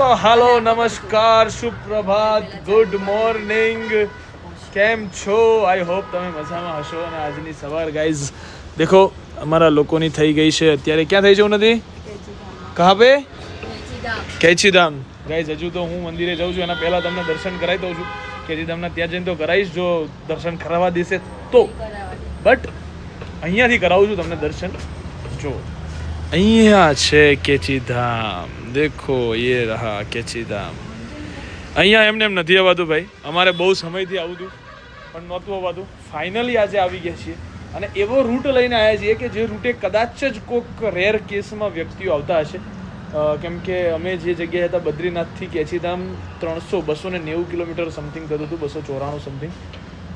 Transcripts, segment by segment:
સો હાલો નમસ્કાર સુપ્રભાત good morning કેમ છો આઈ હોપ તમે મજામાં હશો અને આજની સવાર ગાઈઝ દેખો અમારા લોકોની થઈ ગઈ છે અત્યારે ક્યાં થઈ જવું નથી કહા પે કેચીધામ ગાઈઝ હજુ તો હું મંદિરે જાઉં છું એના પહેલાં તમને દર્શન કરાવી દઉં છું કેચીધામના ત્યાં જઈને તો કરાવીશ જો દર્શન કરાવવા દેશે તો બટ અહીંયાથી કરાવું છું તમને દર્શન જો અહીંયા છે કેચીધામ દેખો ये रहा કેચીધામ અહીંયા એમને એમ નથી આવતું ભાઈ અમારે બહુ સમયથી આવું હતું પણ નહોતું આવતું ફાઇનલી આજે આવી ગયા છીએ અને એવો રૂટ લઈને આવ્યા છીએ કે જે રૂટે કદાચ જ કોઈક રેર કેસમાં વ્યક્તિઓ આવતા હશે કેમ કે અમે જે જગ્યાએ હતા બદ્રીનાથથી કેચીધામ 290 કિલોમીટર સમથિંગ થતું હતું 294 સમથિંગ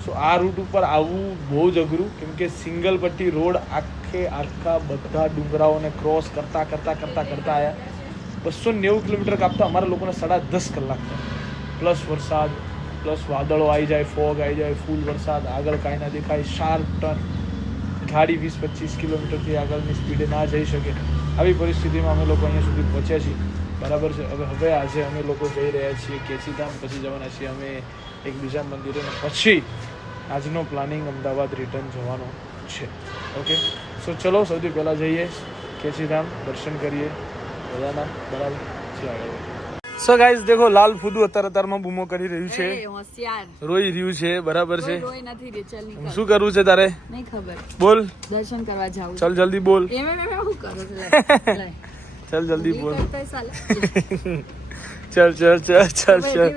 સો આ રૂટ ઉપર આવવું બહુ જ અઘરું કેમ કે સિંગલ પટ્ટી રોડ આખા બધા ડુંગરાઓને ક્રોસ કરતા આવ્યા 290 કિલોમીટર કાપતા અમારા લોકોને 10.5 કલાક પ્લસ વરસાદ પ્લસ વાદળો આવી જાય ફોગ આવી જાય ફૂલ વરસાદ આગળ કાંઈ ના દેખાય શાર્પ ટર્ન ગાડી 20-25 કિલોમીટરથી આગળની સ્પીડે ના જઈ શકે આવી પરિસ્થિતિમાં અમે લોકો અહીંયા સુધી પહોંચ્યા છીએ બરાબર છે હવે આજે અમે લોકો જઈ રહ્યા છીએ કેચીધામ પછી જવાના છીએ અમે એક બીજા મંદિરે પછી આજનો પ્લાનિંગ અમદાવાદ રિટર્ન જવાનો છે ઓકે સો ચલો સૌથી પહેલાં જઈએ કેચીધામ દર્શન કરીએ બધાના બરાબર છે આગળ સો ગાઈઝ દેખો લાલ ફુદુ અત્યારમાં બૂમો કરી રહ્યું છે રોઈ રહ્યું છે બરાબર છે શું કરવું છે તારે નહીં ખબર બોલ દર્શન કરવા જાવું ચલ જલ્દી બોલ ચલ જલ્દી બોલ चल चल चल चल चल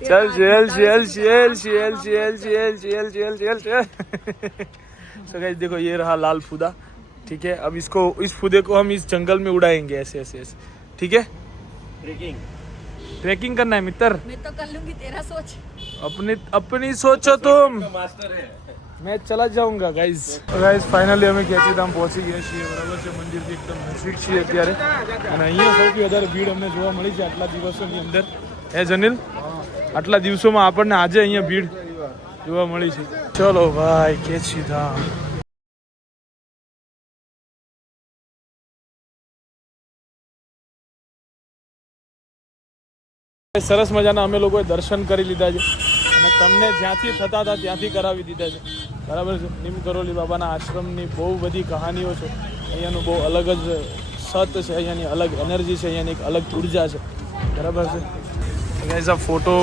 चल चल चल चल चल चल चल चल चल चल चल सो गाइस देखो ये रहा लाल फूदा ठीक है अब इसको इस फूदे को हम इस जंगल में उड़ाएंगे ऐसे ऐसे ऐसे ठीक है ट्रैकिंग करना है मित्र मैं तो कर लूंगी तेरा सोच अपनी सोचो तुम मास्टर है मैं चला जाऊंगा गाइस फाइनली અમે કેચીધામ પહોંચી ગયા છીએ બરાબર છે મંદિરથી એકદમ નજીક છીએ અત્યારે અને અહીંયા સૌથી વધારે ભીડ અમને જોવા મળી છે આટલા દિવસોની અંદર હે જનીલ આટલા દિવસોમાં આપણને આજે અહીંયા ભીડ જોવા મળી છે ચલો ભાઈ કેચીધામ સરસ મજાના અમે લોકોએ દર્શન કરી લીધા છે અને તમને જ્યાંથી થતા હતા ત્યાંથી કરાવી દીધા છે બરાબર છે નિમ કરોલી બાબાના આશ્રમની બહુ બધી કહાનીઓ છે અહીંયાનું બહુ અલગ જ સત છે અહીંયાની અલગ એનર્જી છે અહીંયાની એક અલગ ઉર્જા છે બરાબર છે ગાઈઝ આ ફોટો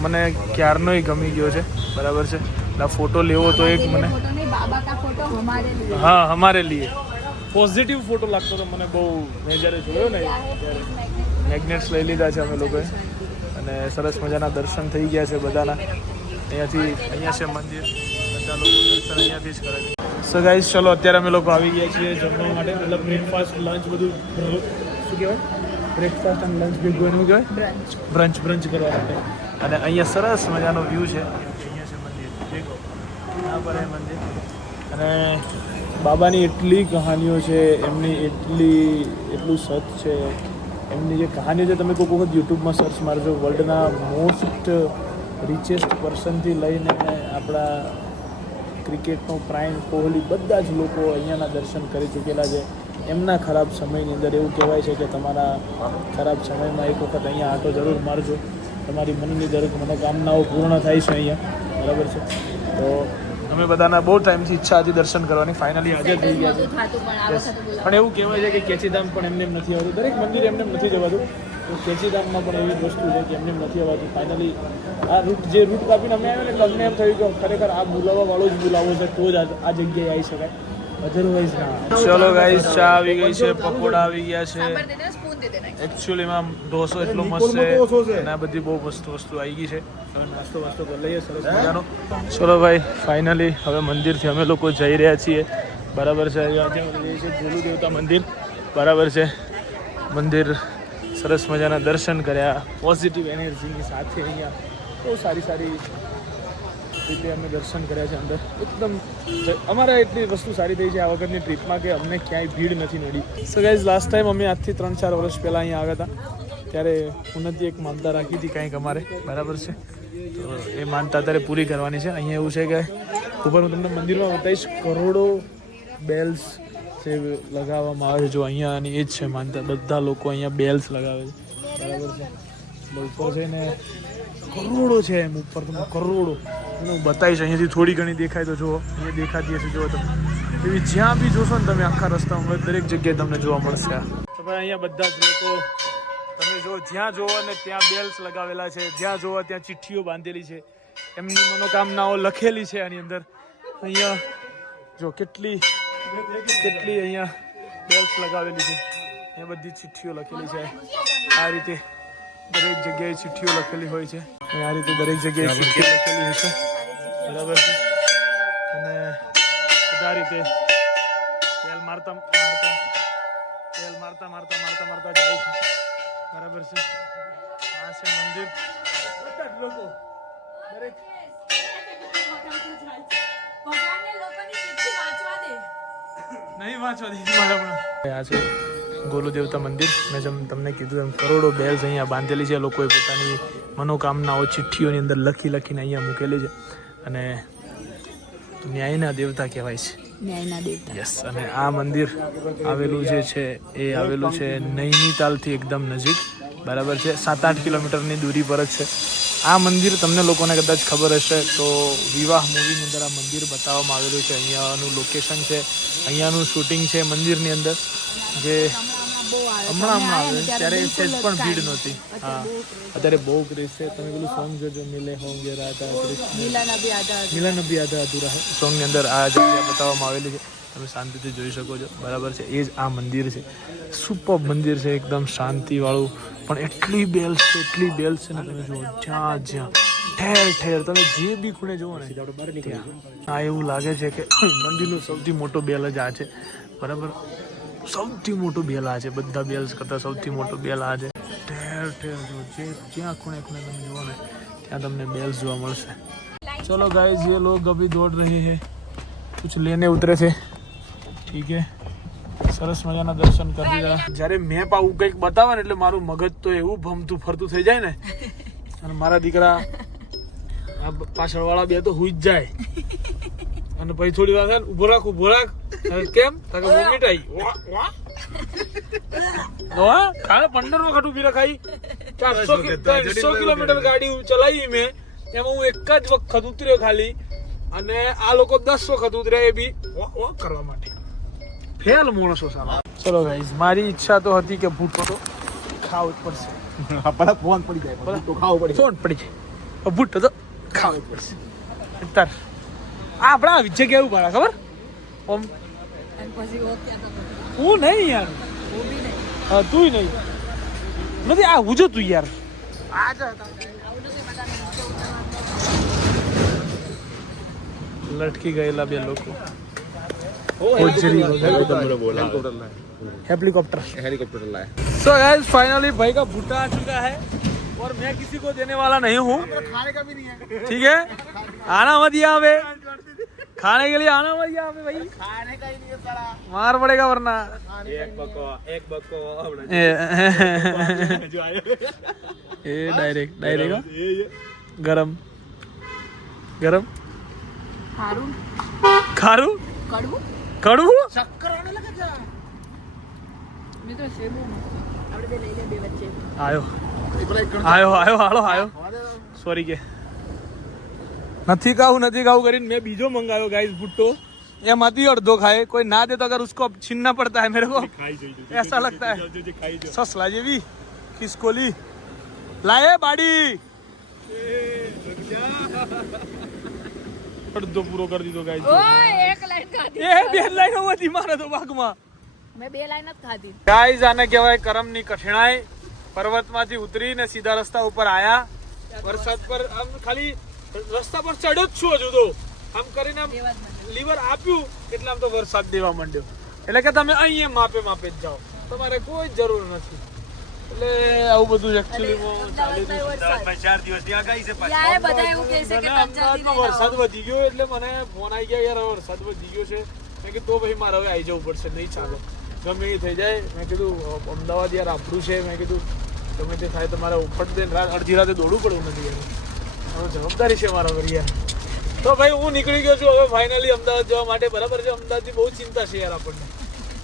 મને ક્યારનોય ગમી ગયો છે બરાબર છે આ ફોટો લેવો તો એક મને હા હમારે લીએ પોઝિટિવ ફોટો લાગતો તો મને બહુ મેં જ્યારે જોયો ને ત્યારે મેગ્નેટ્સ લઈ લીધા છે અમે લોકોએ અને સરસ મજાના દર્શન થઈ ગયા છે બધાના અહીંયા છે મંદિર બધા લોકો દર્શન અહીંયાથી જ કરે છે સો ગાઈઝ ચલો અત્યારે અમે લોકો આવી ગયા છીએ જમવા માટે મતલબ બ્રેકફાસ્ટ લંચ બધું શું કહેવાય બ્રેકફાસ્ટ અને લંચ ભેગું એનું કહેવાય બ્રંચ કરવા માટે અને અહીંયા સરસ મજાનો વ્યૂ છે અહીંયા છે મંદિર દેખો ત્યાં પર મંદિર અને બાબાની એટલી કહાનીઓ છે એમની એટલું સત છે એમની જે કહાની છે તમે કોઈ વખત યુટ્યુબમાં સર્ચ મારજો વર્લ્ડના મોસ્ટ રિચેસ્ટ પર્સનથી લઈને આપણા ક્રિકેટનો પ્રાઇમ કોહલી બધા જ લોકો અહીંયાના દર્શન કરી ચૂકેલા છે એમના ખરાબ સમયની અંદર એવું કહેવાય છે કે તમારા ખરાબ સમયમાં એક વખત અહીંયા આટો જરૂર મારજો તમારી મનની દરેક મનોકામનાઓ પૂર્ણ થાય છે અહીંયા બરાબર છે તો અમે બધાના બહુ ટાઈમથી ઈચ્છા હતી દર્શન કરવાની ફાઇનલી આજે થઈ ગયા છે પણ એવું કહેવાય છે કે કેચીધામ પણ એમને એમ નથી આવતું દરેક મંદિર એમને એમ નથી જવાતું તો કેચીધામમાં પણ એવી વસ્તુ છે કે એમને એમ નથી આવતું ફાઇનલી આ રૂટ જે રૂટ કાપીને અમે આવ્યા એટલે અમને એમ થયું કે ખરેખર આ બોલાવવાવાળો જ બોલાવો છે તો જ આ જગ્યાએ આવી શકાય અધરવાઇઝ ના ચલો ગાઈસ ચા આવી ગઈ છે પકોડા આવી ગયા છે એકચ્યુઅલીમાં ઢોસો એટલો મસ્ત છે અને આ બધી બહુ મસ્ત વસ્તુ આવી ગઈ છે હવે નાસ્તો કરી લઈએ સરસ મજાનો ચલો ભાઈ ફાઇનલી હવે મંદિરથી અમે લોકો જઈ રહ્યા છીએ બરાબર છે અહીંયા છે ભોલુ દેવતા મંદિર બરાબર છે મંદિર સરસ મજાના દર્શન કર્યા પોઝિટિવ એનર્જીની સાથે અહીંયા બહુ સારી રીતે અમે દર્શન કર્યા છે અંદર એકદમ અમારે એટલી વસ્તુ સારી થઈ છે આ વખતની ટ્રીપમાં કે અમને ક્યાંય ભીડ નથી નડી સો ગાઈઝ લાસ્ટ ટાઈમ અમે આજથી 3-4 વર્ષ પહેલાં અહીંયા આવ્યા હતા ત્યારે ઉન્નતિ એક માનતા રાખી હતી કાંઈક અમારે બરાબર છે તો એ માનતા અત્યારે પૂરી કરવાની છે અહીંયા એવું છે કે ઉપર હું તમને મંદિરમાં બતાવીશ કરોડો બેલ્સ જે લગાવવામાં આવે છે જો અહીંયાની એ જ છે માનતા બધા લોકો અહીંયા બેલ્સ લગાવે છે બરાબર છે. ઉપર છે ને કરોડો છે એમ ઉપર તમને કરોડો હું બતાવીશ. અહીંયાથી થોડી ઘણી દેખાય તો જુઓ, અહીંયા દેખાતી હશે જુઓ તમે. એવી જ્યાં બી જોશો ને તમે આખા રસ્તામાં દરેક જગ્યાએ તમને જોવા મળશે. તો ભાઈ અહીંયા બધા જ લોકો તમે જો જ્યાં જોવો ને ત્યાં બેલ્સ લગાવેલા છે, જ્યાં જોવો ત્યાં ચિઠ્ઠીઓ બાંધેલી છે, એમની મનોકામનાઓ લખેલી છે આની અંદર. અહીંયા જો કેટલી અહીંયા બેલ્સ લગાવેલી છે, અહીંયા બધી ચિઠ્ઠીઓ લખેલી છે. આ રીતે દરેક જગ્યાએ ચિઠ્ઠીઓ લખેલી હોય છે. આ રીતે દરેક જગ્યાએ ચિઠ્ઠીઓ લખેલી હોય છે. બરાબર છે. અને બધા રીતે તેલ મારતા જાય છે. બરાબર છે. આ છે મંદિર. લોકો દરેક નહીં વાંચવા દે. આ છે ગોલુ દેવતા મંદિર. મેં જેમ તમને કીધું એમ કરોડો બેલ્સ અહીંયા બાંધેલી છે. લોકોએ પોતાની મનોકામનાઓ ચિઠ્ઠીઓની અંદર લખીને અહીંયા મૂકેલી છે. અને ન્યાયના દેવતા કહેવાય છે. ન્યાયના દેવતા. યસ. અને આ મંદિર આવેલું જે છે એ આવેલું છે નૈનીતાલથી એકદમ નજીક. બરાબર છે. 7-8 કિલોમીટરની દૂરી પર જ છે આ મંદિર. તમને લોકોને કદાચ ખબર હશે તો વિવાહ મૂવીની અંદર આ મંદિર બતાવવામાં આવેલું છે. અહીંયાનું લોકેશન છે, અહીંયાનું શૂટિંગ છે મંદિરની અંદર. જે હમણાં આવે ત્યારે સેજ પણ ભીડ નહોતી. હા, અત્યારે બહુ ક્રેઝ છે. તમે પેલું સોંગ જોજો, મિલે હોંગે રાતા મિલન અભી આધા અધૂરા હે સોંગની અંદર આ જગ્યા બતાવવામાં આવેલી છે. તમે શાંતિથી જોઈ શકો છો. બરાબર છે. એ જ આ મંદિર છે. સુપર મંદિર છે, એકદમ શાંતિવાળું. પણ એટલી બેલ્સ છે ને તમે જુઓ જ્યાં ઠેર તમે જે બી ખૂણે જુઓ ને ત્યાં આ એવું લાગે છે કે મંદિરનો સૌથી મોટો બેલ જ આ છે. બરાબર. સૌથી મોટો બેલ આ છે. બધા બેલ્સ કરતાં સૌથી મોટો બેલ આ છે. ઠેર જો જ્યાં ખૂણે તમે જુઓ ને ત્યાં તમને બેલ્સ જોવા મળશે. ચલો गाइस, ये लोग अभी दौड़ रहे हैं, कुछ लेने उतरे थे. ઠીક है. સરસ મજાના દર્શન કરી દીધા. જ્યારે મેપ આવું કંઈક બતાવે ને એટલે મારું મગજ તો એવું ભમતું ફરતું થઈ જાય ને. અને મારા દીકરા આ પાછળવાળા બે તો હુઈ જ જાય. અને પછી થોડી વાર થાય ઉભો રાખ કેમ તાકે વોમિટ આવી. ખાને 15 વખત ઉભી રખાઈ. 400 કિલોમીટર ગાડી ચલાવી મેં. એમાં હું એક જ વખત ઉતર્યો ખાલી. અને આ લોકો 10 વખત ઉતર્યા એ બી કરવા માટે. ફેલ માણસો સારા. ચલો ગાઈઝ, મારી ઈચ્છા તો હતી કે ભૂટો તો ખાવું જ પડશે. ફોન પડી જાય તો ખાવું પડે. ફોન પડી જાય ભૂટો તો ખાવું જ પડશે. આપણા જગ્યા એવું ભાડા ખબર ઓમ હું નહીં યાર. હા તું નહીં નથી આવું જો તું યાર. લટકી ગયેલા બે લોકો. हेलीकॉप्टर लाए. सो गाइस, फाइनली भाई का भुट्टा आ चुका है और मैं किसी को देने वाला नहीं हूँ. खाने का भी नहीं है. ठीक है, आना मत यहाँ पे. खाने के लिए आना मत यहाँ पे भाई. खाने का ही नहीं है सारा. मार पड़ेगा वरना. एक बको ये डायरेक्ट गरम खारू કડવું શક્કર આને લગે છે. મિત્રો સેબુ આપણે બે લઈ લે બે વચ્ચે. આયો સોરી કે નથી ખાવું કરીને મેં બીજો મંગાવ્યો ગાઈસ ભुट्टो. એમાંથી અડધો ખાए. कोई ना दे तो अगर उसको छीनना पड़ता है मेरे को. ऐसा लगता है ससला जेवी खिसकोली लाए बाड़ी. અડધો પૂરો કરી દીધો ગાઈસ. ઓય એક લાઈન ખાધી. એ બે લાઈન હતી મારા તો ભાગમાં. મેં બે લાઈન જ ખાધી. ગાઈસ, આને કહેવાય કરમની કઠણાઈ. પર્વતમાંથી ઉતરીને સીધા રસ્તા ઉપર આયા. વરસાદ પર આમ ખાલી રસ્તા પર ચડ્યો જ છું હજુ તો. આમ કરીને આમ લીવર આપ્યું એટલે આમ તો વરસાદ દેવા માંડ્યો. એટલે કે તમે અહીંયા માપે જ જાઓ, તમારે કોઈ જરૂર નથી. એટલે આવું બધું એકચ્યુઅલી ચાલી રહ્યું છે. 4 દિવસ ત્યાં ગઈ છે પાછી. બધા એવું કહે છે કે વરસાદ વધી ગયો એટલે મને ફોન આવી ગયા યાર વરસાદ વધી ગયો છે. મેં કીધું તો ભાઈ મારે હવે આવી જવું પડશે, નહીં ચાલે ગમે એ થઈ જાય. મેં કીધું અમદાવાદ યાર આપણું છે. મેં કીધું ગમે તે થાય તમારે ઉપટ દે અડધી રાતે દોડવું પડવું નથી યાર. હવે જવાબદારી છે મારા પર યાર. તો ભાઈ હું નીકળી ગયો છું હવે ફાઇનલી અમદાવાદ જવા માટે. બરાબર છે. અમદાવાદની બહુ ચિંતા છે યાર આપણને.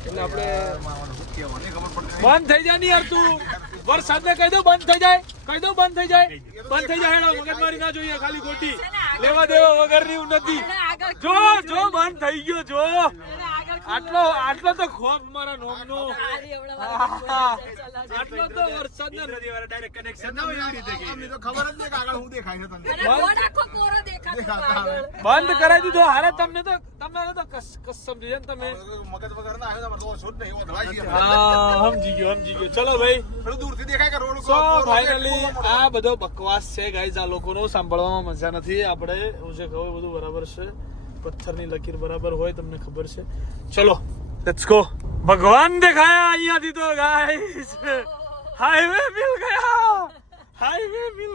એટલે આપણે બંધ થઈ જાય ને યાર તું. વરસાદને કહી દો બંધ થઈ જાય, કહી દો બંધ થઈ જાય, બંધ થઈ જાય. હેડો, મગજમારી ના જોઈએ, ખાલી ખોટી લેવા દેવા વગરની ઉન્નતિ. જો જો બંધ થઈ ગયો, જો આટલો તો ખોફ મારા નોમનો, આટલો તો વરસાદને ડાયરેક્ટ કનેક્શન ના હોય એવી રીતે કે અમને તો ખબર જ નહીં કે આગળ શું દેખાય છે તમને. બંધ કરાવી દીધો. હારે તમને તો કસમ છે ને તમે. મગજ વગર ના આવ્યો તો શું જ નહીં વધવાય છે. હા, સમજી ગયો. ચલો ભાઈ, પેલું દૂરથી દેખાય કે રોડ સો ફાઇનલી આ બધો બકવાસ છે ગાઈઝ. આ લોકોનો સાંભળવામાં મજા નથી. આપણે હું જે કહું બધું બરાબર છે, પથ્થરની લકીર બરાબર હોય તમને ખબર છે. ચલો લેટ્સ ગો. ભગવાન દેખાયા અહીંયાથી તો ગાઈઝ. हाईवे मिल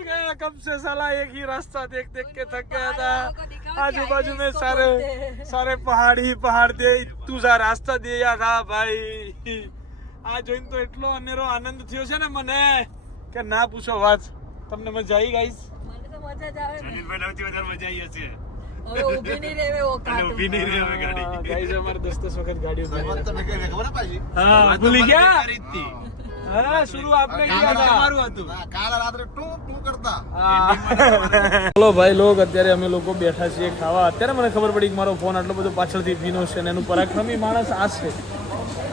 गया. कब से साला एक ही रास्ता देख के थक गया था. आजू बाजू में सारे पहाड़ थे. इतू सा रास्ता दिया था भाई. આ જોઈને તો એટલો અનેરો આનંદ થયો છે ને મને કે ના પૂછો વાત. તમને મજા આવી ગાઈસ? મને તો મજા જ આવે ને. સૌથી વધારે મજા આવી હશે. હવે ઊભી નહીં રહેવે ઓ કાટ. ઊભી નહીં રહે હવે ગાડી. ગાઈસ અમારે 10 વખત ગાડી ઉભી મને તો ખબર ને પાછી. હા, ભૂલી ગયા. હા, શરૂ આપને કિયા था. મારું હતું. કાલ રાત્રે ટુ કરતા. ચલો ભાઈ લોક, અત્યારે અમે લોકો બેઠા છીએ ખાવા. અત્યારે મને ખબર પડી કે મારો ફોન આટલો બધો પાછળથી ભીનો છે અને એનું પરાક્રમી માણસ આ છે.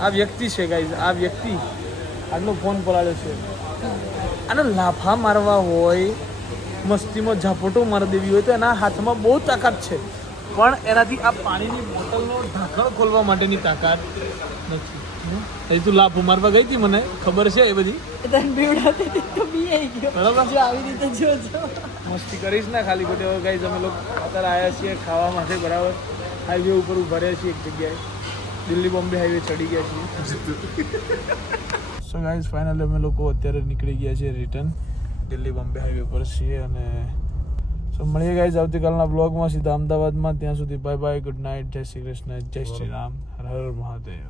આ વ્યક્તિ છે ગાઈઝ. આ વ્યક્તિ આટલો ફોન પલાળ્યો છે. આને લાફા મારવા હોય, મસ્તીમાં ઝાપટો મારી દેવી હોય તો એના હાથમાં બહુ તાકાત છે, પણ એનાથી આ પાણીની બોટલનો ઢાંકણ ખોલવા માટેની તાકાત નથી. અહીં તું લાફો મારવા ગઈ હતી, મને ખબર છે એ બધી. તને બીવડાતી તો બી આવી ગયો. બરાબર, જો આવી રીતે જોજો. મસ્તી કરીશ ને ખાલી ખોટી. હવે ગાઈઝ અમે લોકો અત્યારે આવ્યા છીએ ખાવા માટે. બરાબર, હાઈવે ઉપર ઉભા રહ્યા છીએ એક જગ્યાએ. દિલ્હી બોમ્બે હાઈવે ચડી ગયા છીએ. સો ગાઈઝ ફાઇનલી અમે લોકો અત્યારે નીકળી ગયા છીએ રિટર્ન. દિલ્હી બોમ્બે હાઈવે પર છીએ અને સો મળીએ ગાઈઝ આવતીકાલના બ્લોગમાં સીધા અમદાવાદમાં. ત્યાં સુધી બાય બાય, ગુડ નાઇટ, જય શ્રી કૃષ્ણ, જય શ્રી રામ, હર હર મહાદેવ.